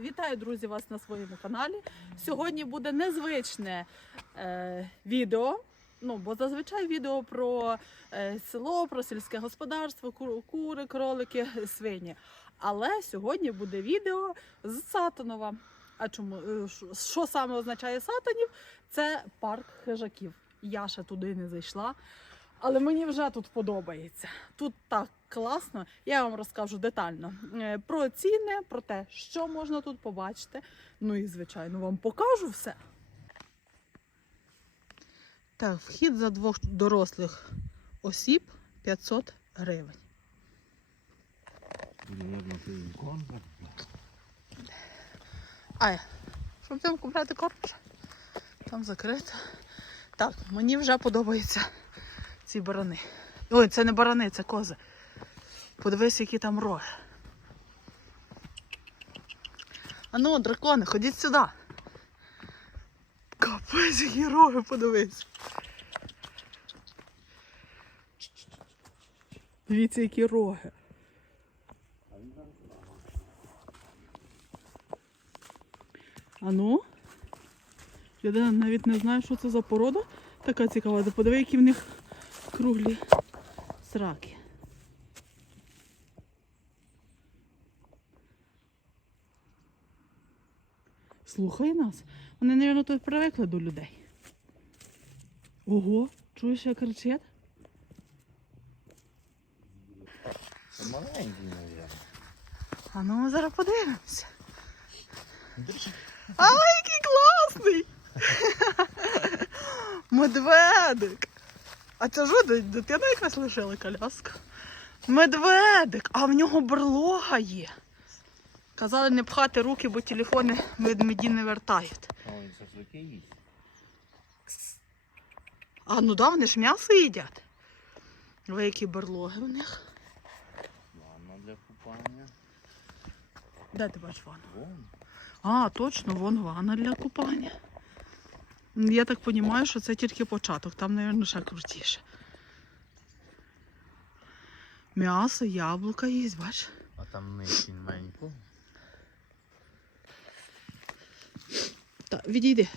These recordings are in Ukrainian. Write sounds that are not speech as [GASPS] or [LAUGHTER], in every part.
Вітаю, друзі, вас на своєму каналі. Сьогодні буде незвичне е, відео. Ну, бо зазвичай відео про е, село, про сільське господарство, ку- кури, кролики, свині. Але сьогодні буде відео з Сатанова. А чому е, що саме означає Сатанів? Це парк хижаків. Я ще туди не зайшла. Але мені вже тут подобається. Тут так класно. Я вам розкажу детально е, про ціни, про те, що можна тут побачити. Ну і звичайно вам покажу все. Так, вхід за двох дорослих осіб 500 гривень. Ай, щоб там купляти корпус. Там закрито. Так, мені вже подобаються ці барани. Ой, це не барани, це кози. Подивись, які там роги. Ану, дракони, ходіть сюди. Капець, які роги, подивись. Дивіться, які роги. А ну? Я навіть не знаю, що це за порода. Така цікава. Подиви, які в них круглі сраки. Слухай нас. Вони, мабуть, тут привикли до людей. Ого, чуєш, як кричить? Це маленький, наверное. А ну ми зараз подивимося. А, який класний! [LAUGHS] Медведик! А це ж ди- дитина якась лишила коляска. Медведик, а в нього берлога є. Казали не пхати руки, бо телефони ведмеді не вертають. А він шашлики їсть. А ну да, вони ж м'ясо їдять. Ви які берлоги у них? Ванна для купання. Де ти бачиш ванну? Вон. А, точно, вон ванна для купання. Я так розумію, що це тільки початок, там, мабуть, ще крутіше. М'ясо, яблука є, бач. А там нижче немає. Так, відійди.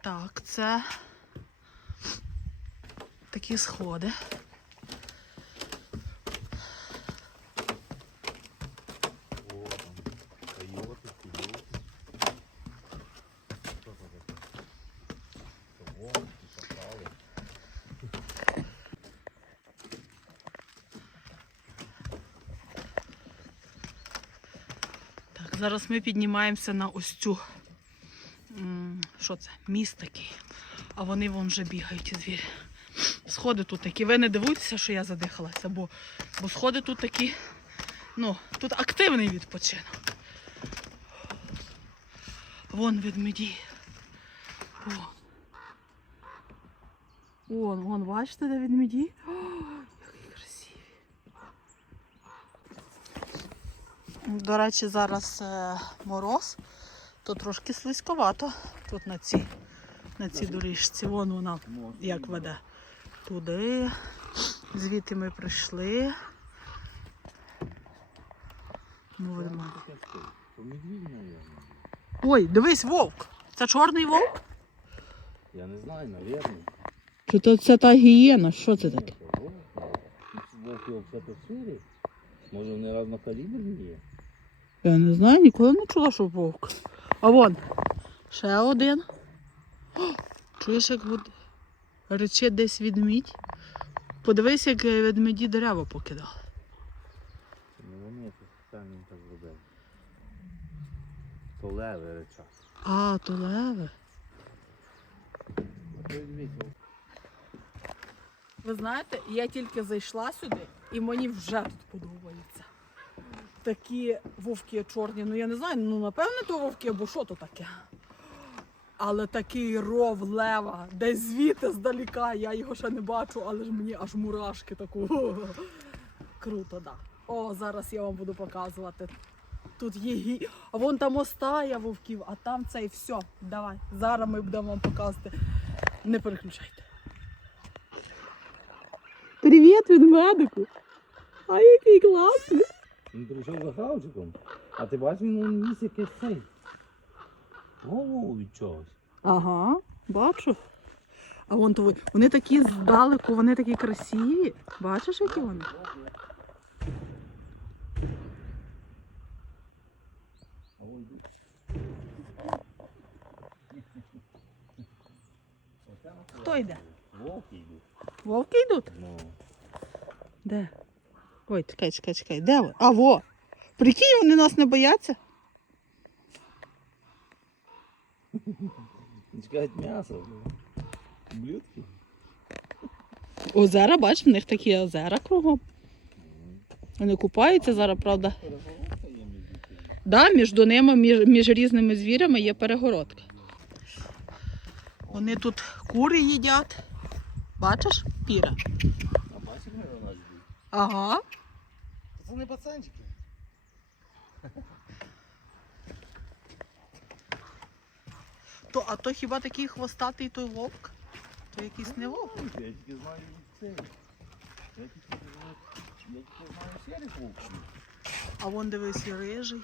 Так, це такі сходи. О, там койоти, койоти. Що це таке? Це вовки, шакали. Так, зараз ми піднімаємося на ось цю. Що це? Міст такий. А вони вон вже бігають ті звірі. Сходи тут такі. Ви не дивуйтеся, що я задихалася, бо, бо сходи тут такі. Ну, тут активний відпочинок. Вон ведмеді. Вон. Вон, вон, бачите, де ведмеді? О, які красиві. До речі, зараз е, мороз, то трошки слизьковато тут на цій, на цій доріжці. Вон вона як веде. Туди. Звідти ми прийшли. Ну. Ой, дивись, вовк. Це чорний вовк? Я не знаю, наверное. Чи то це та гієна? Що це таке? Вовк. Взагалі сирі. Може вони разнокаліберні є? Я не знаю, ніколи не чула, що вовк. А вон, ще один. О, [GASPS] чуєш, як рече десь ведмідь. Подивись, як е, ведмеді дерева покидали. Ну вони спеціально так зробили. То леви речать. А, то леви. Ви знаєте, я тільки зайшла сюди і мені вже тут подобається. Такі вовки чорні, ну я не знаю, ну напевне то вовки, бо що то таке. Але такий ров лева, десь звідти здаліка, я його ще не бачу, але ж мені аж мурашки таку. Круто, да. О, зараз я вам буду показувати. Тут є гі... А вон там остая вовків, а там цей все. Давай. Зараз ми будемо вам показувати. Не переключайте. Привіт від медику. А який класний. Він пішов за хавчиком. А ти бачиш, він ніс якийсь цей. Голову від чогось. Ага, бачу. А вон то вони такі здалеку, вони такі красиві. Бачиш, які вони? Хто йде? Вовки йдуть. Вовки йдуть? Ну. Де? Ой, чекай, чекай, чекай. Де ви? А, во! Прикинь, вони нас не бояться. Чекають м'ясо. Блюдки. Озера, бач, в них такі озера кругом. Вони купаються зараз, правда. Да, між ними, між, між різними звірями є перегородка. Вони тут кури їдять. Бачиш, піра? Ага. Це не пацанчики. То, а то хіба такий хвостатий той вовк? То якийсь не вовк. Я тільки знаю цей. Я тільки знаю, я тільки знаю серих вовків. А вон дивись, і рижий.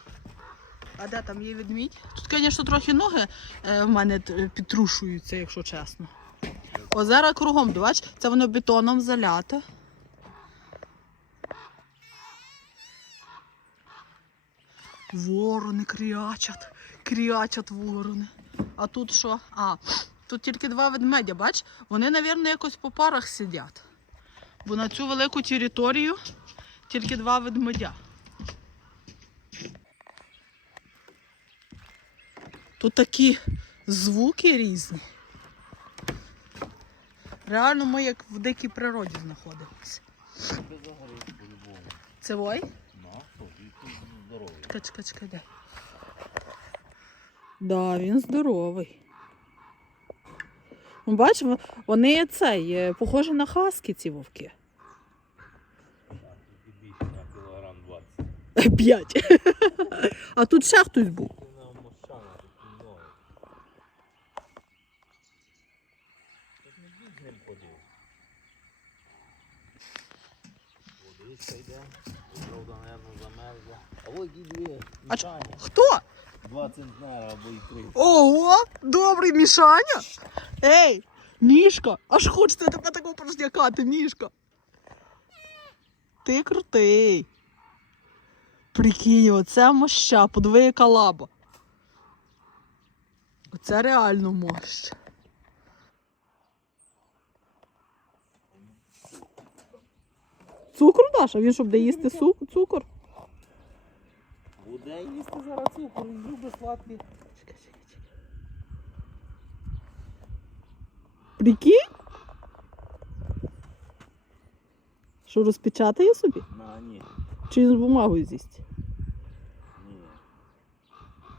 А де там є ведмідь? Тут, звісно, трохи ноги е, в мене т- підтрушуються, якщо чесно. Озера кругом, бач, це воно бетоном заляте. Ворони крячать, крячать ворони. А тут що? А, тут тільки два ведмедя, бач? Вони, мабуть, якось по парах сидять. Бо на цю велику територію тільки два ведмедя. Тут такі звуки різні. Реально ми як в дикій природі знаходимося. Це вой? На, що, ти тут здоровий. Чекай, чекай, чекай, де? Да, він здоровий. Ми бачимо, вони цей, е, похожі на хаски, ці вовки. Тільки більше на кілограм 20. П'ять. [LAUGHS] А тут ще хтось був. Ти на мощана, такі ноги. Тут не дід з ним ходив. Водичка йде. Тут, Правда, мабуть, замерзла. А ч- Хто? Два центнера або і три. Ого, добрий Мішаня. Ей, Мішка, аж хочеться тебе такого пожнякати, Мішка. Ти крутий. Прикинь, оце моща, подиви, яка лаба. Оце реально мощ. Цукру даш, а він щоб де їсти су- цукор. Буде їсти зараз цукор, він любить сладкий. Прикинь? Що розпечатає собі? На, ні, Чи з бумагою з'їсть? ні.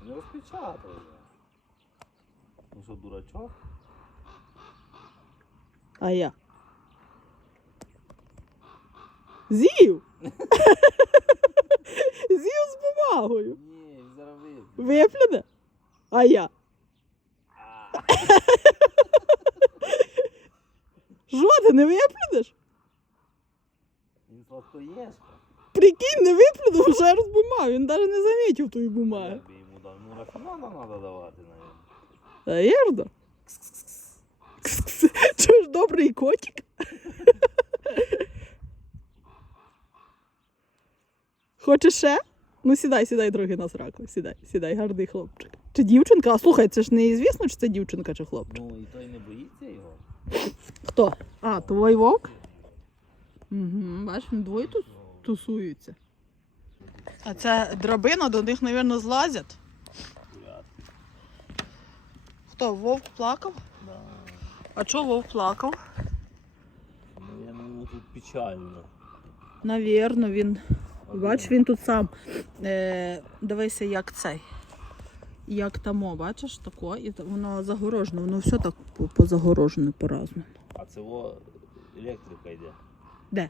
Не розпечатав я. Ну що, дурачок? А я. З'їв! [LAUGHS] Бумагою. Ні, він зараз вип'є. А я. Що ти не виплюнеш? Він сладкоєшка. Прикинь, не виплюнув вже бумагою. Він навіть не замітив тої Я бумаги. би йому дав. Ну, рафінана треба давати, навіть. Наверно. Чуєш, добрий котик? Хочеш ще? Ну сідай, сідай трохи на сраку. Сідай, сідай, гарний хлопчик. Чи дівчинка? А слухай, це ж не звісно, чи це дівчинка чи хлопчик. Ну, і той не боїться його. Хто? А, твій вовк? Угу, бачиш, двоє тут тусуються. А це драбина, до них, мабуть, злазять. Хто, вовк плакав? Да. А чого вовк плакав? Ну, я думаю, тут печально. Навірно, він. Бач, він тут сам. Е, дивися, як цей. Як тамо, бачиш, тако, і воно загорожено, воно все так по- позагорожено по-разному. А це во електрика йде. Де?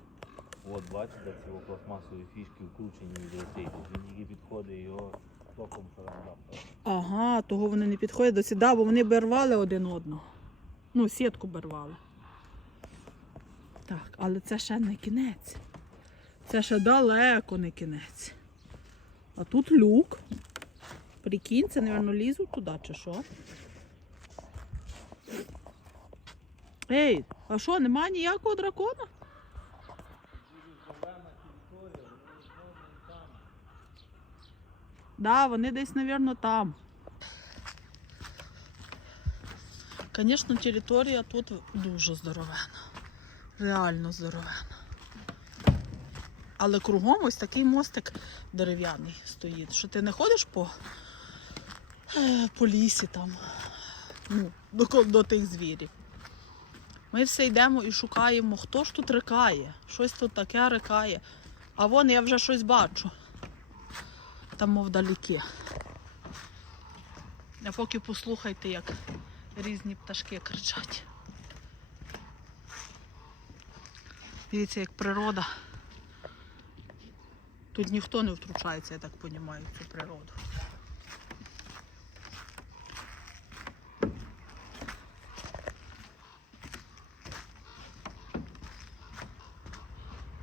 От бачите, ці во пластмасові фішки вкручені від оцей. Тут Він тільки підходить його током шарандав. Ага, того вони не підходять до сіда, бо вони б рвали один одного. Ну, сітку б рвали. Так, але це ще не кінець. Це ще далеко не кінець. А тут люк. Прикинь, це, мабуть, лізуть туди чи що? Ей, а що, нема ніякого дракона? Да, вони десь, мабуть, там. Звісно, територія тут дуже здоровена. Реально здоровена. Але кругом ось такий мостик дерев'яний стоїть, що ти не ходиш по, е, по лісі там, ну, до, до тих звірів. Ми все йдемо і шукаємо, хто ж тут рикає, щось тут таке рикає. А вон я вже щось бачу. Там мов далекі. А поки послухайте, як різні пташки кричать. Дивіться, як природа. Тут ніхто не втручається, я так розумію, цю природу.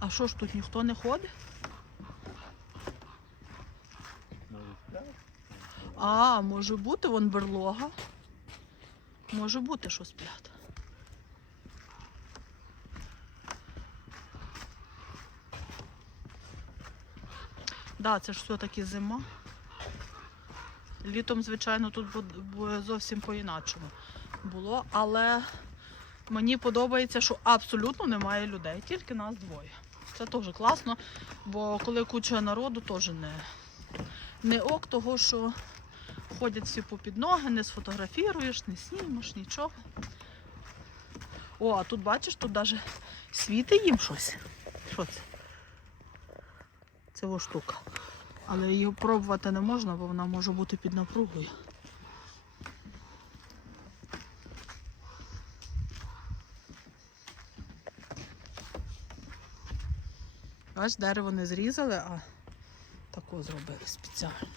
А що ж тут ніхто не ходить? А, може бути, вон берлога. Може бути, що сплять. Да, це ж все-таки зима. Літом, звичайно, тут зовсім по-іначому було, але мені подобається, що абсолютно немає людей, тільки нас двоє. Це теж класно, бо коли куча народу, теж не, не ок, того що ходять всі попід ноги, не сфотографіруєш, не знімеш, нічого. О, а тут бачиш, тут навіть світить їм щось. Що це? Ось штука. Але її пробувати не можна, бо вона може бути під напругою. Бач, дерево не зрізали, а тако зробили спеціально.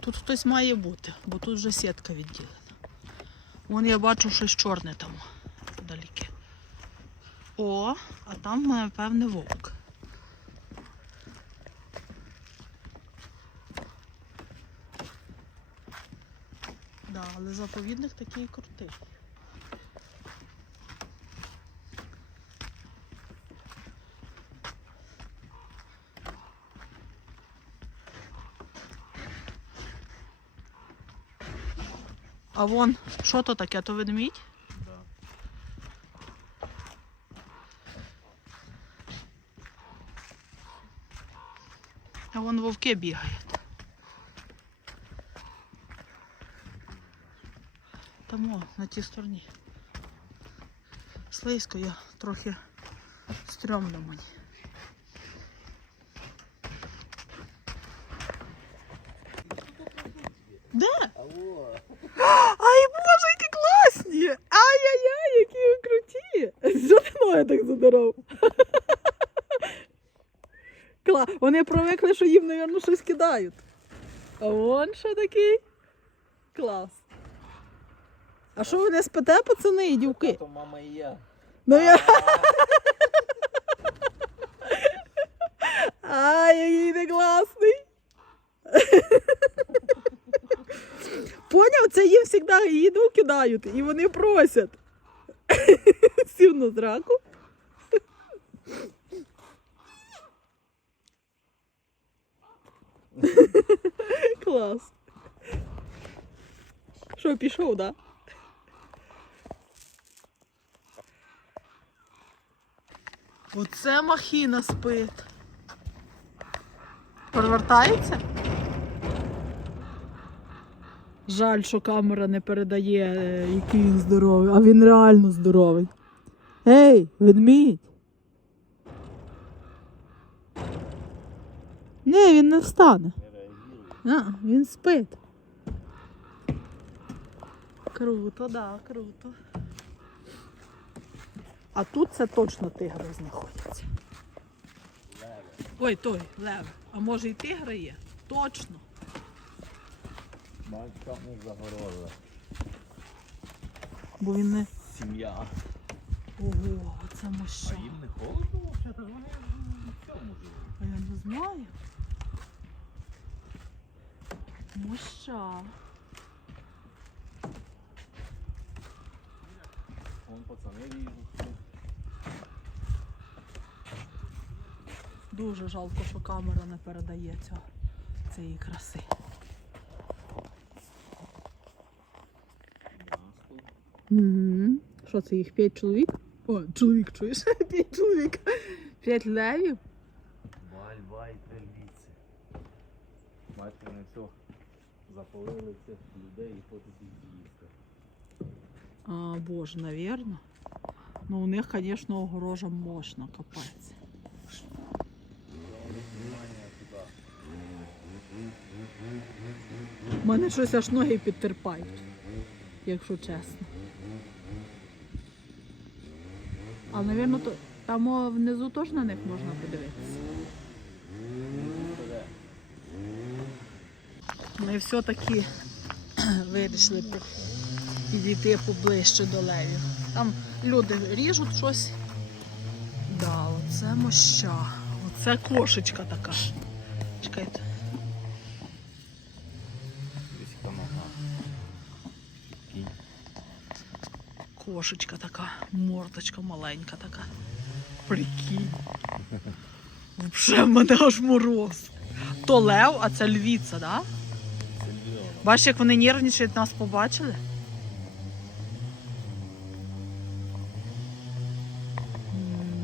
Тут хтось має бути, бо тут вже сітка відділена. Вон я бачу щось чорне там вдалеке. О, а там, напевне, вовк. Заповідник такий крутий. А вон, що то таке? То ведмідь? Да. А вон вовки бігають. Там на тій стороні. Слизько я трохи стрьомно мені. Де? Ай, боже, які класні! Ай-яй-яй, які ви круті! Що ти ноги так задоров? Кла... Вони привикли, що їм, мабуть, щось кидають. А вон що такий. Клас. А що ви не спите, пацани і дівки? То мама і я. Ну я. Ай, який ти класний. Поняв, це їм завжди їду кидають, і вони просять. Сів на зраку. Клас. Що, пішов, так? Да? Оце махіна спить. Перевертається? Жаль, що камера не передає, е, який він здоровий, а він реально здоровий. Ей, ведмідь. Ні, він не встане. А, він спить. Круто, да, круто. А тут це точно тигри знаходяться. Леве. Ой, той, лев. А може і тигри є? Точно. Батька не загородила. Бо він не. Сім'я. Ого, це А моща. їм не холодно? Так вони в цьому живуть. А я не знаю. Моща. Вон пацани ріжуть. Дуже жалко, що камера не передає цього, цієї краси. Угу. Що це їх п'ять чоловік? О, чоловік чуєш? [LAUGHS] П'ять чоловік. П'ять левів. Баль, бай, трильбіці. Бачите, вони все запалили цих людей і їх з'їсти. А, боже, навірно. Ну, у них, звісно, огорожа мощна, капець. Внимание туди. У мене щось аж ноги підтерпають, якщо чесно. А, то, там внизу теж на них можна подивитися. Ми все-таки [CLEARS THROAT] вирішили підійти поближче до левів. Там люди ріжуть щось. Да, оце моща. Оце кошечка така. Чекайте. Десь яка нога. Кінь. Кошечка така, мордочка маленька така. Прикинь. Вже в мене аж мороз. То лев, а це львіця, да? Це. Бачиш, як вони нервничають, нас побачили?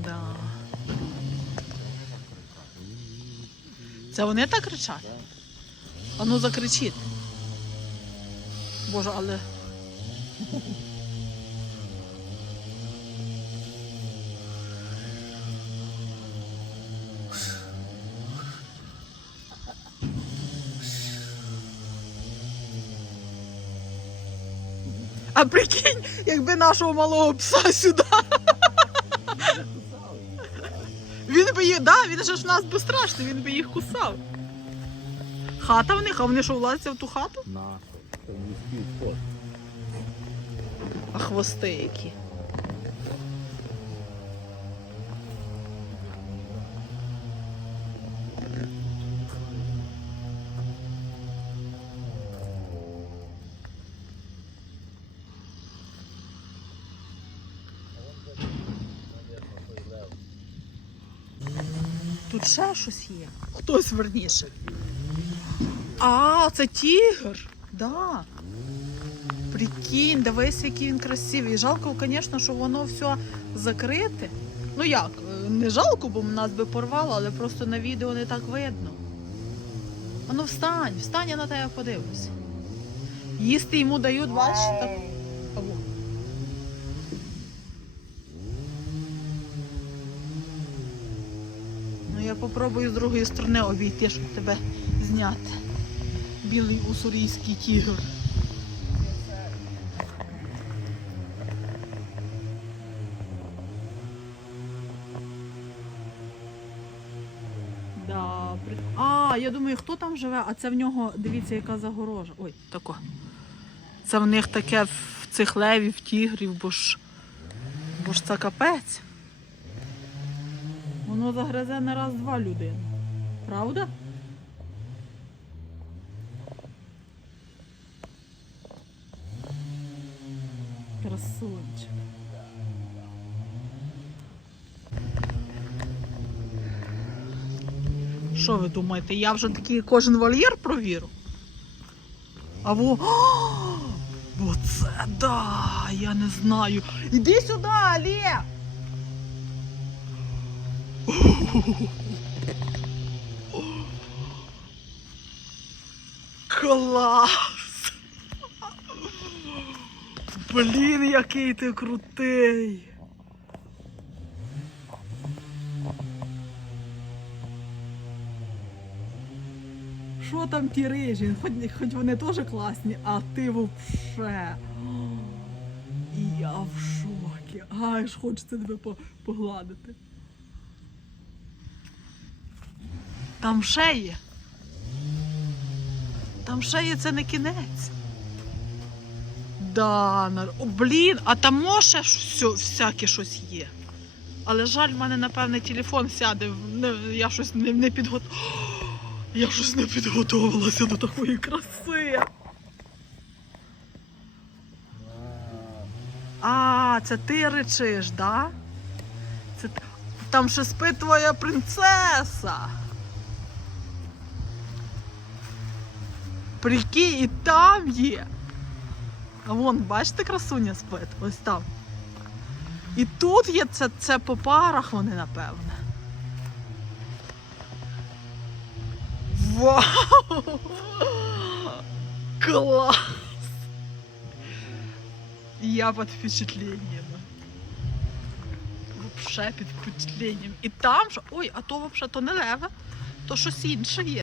Да. Це вони так кричать? А ну закричіть. Боже, але. А прикинь, якби нашого малого пса сюди. Він би їх, да, він же ж в нас безстрашний, він би їх кусав. Хата в них, а вони що влазяться в ту хату? Це вузький вход. А хвости які. Тут ще щось є. Хтось верніше. А, це тігр. Да. Прикинь, дивись, який він красивий. Жалко, звісно, що воно все закрите. Ну як, е, не жалко, бо нас би порвало, але просто на відео не так видно. А ну встань, встань, я на тебе подивлюся. Їсти йому дають, бачиш? Так... Або. Ну я попробую з другої сторони обійти, щоб тебе зняти. Білий уссурійський тігр. А, я думаю, хто там живе, а це в нього, дивіться, яка загорожа. Ой, тако. Це в них таке в цих левів, тігрів, бо ж, бо ж це капець. Воно загризе не раз-два людину. Правда? Красунчик. Що ви думаєте, я вже такий кожен вольєр провірю? А во. Оце да, я не знаю. Іди сюди, Олег! Клас! Блін, який ти крутий! Що там ті рижі? Хоч, хоч вони теж класні, а ти. І я в шокі. Ай, ж хочеться тебе по- погладити. Там ще є. Там ще є, це не кінець. Данар. О, блін, а там може все, всяке щось є. Але жаль, в мене, напевне, телефон сяде. я щось не, не підготувала. [GASPS] Я щось не підготувалася до такої краси. А, це ти речиш, да? Це там ще спить твоя принцеса. Прикинь, і там є. А вон, бачите, красуня спить? Ось там. І тут є це, це по парах вони, напевне. Вау! Клас! Я під впечатлением. Вообще під впечатлением. І там же. Ой, а то вообще то не леве, то щось інше є.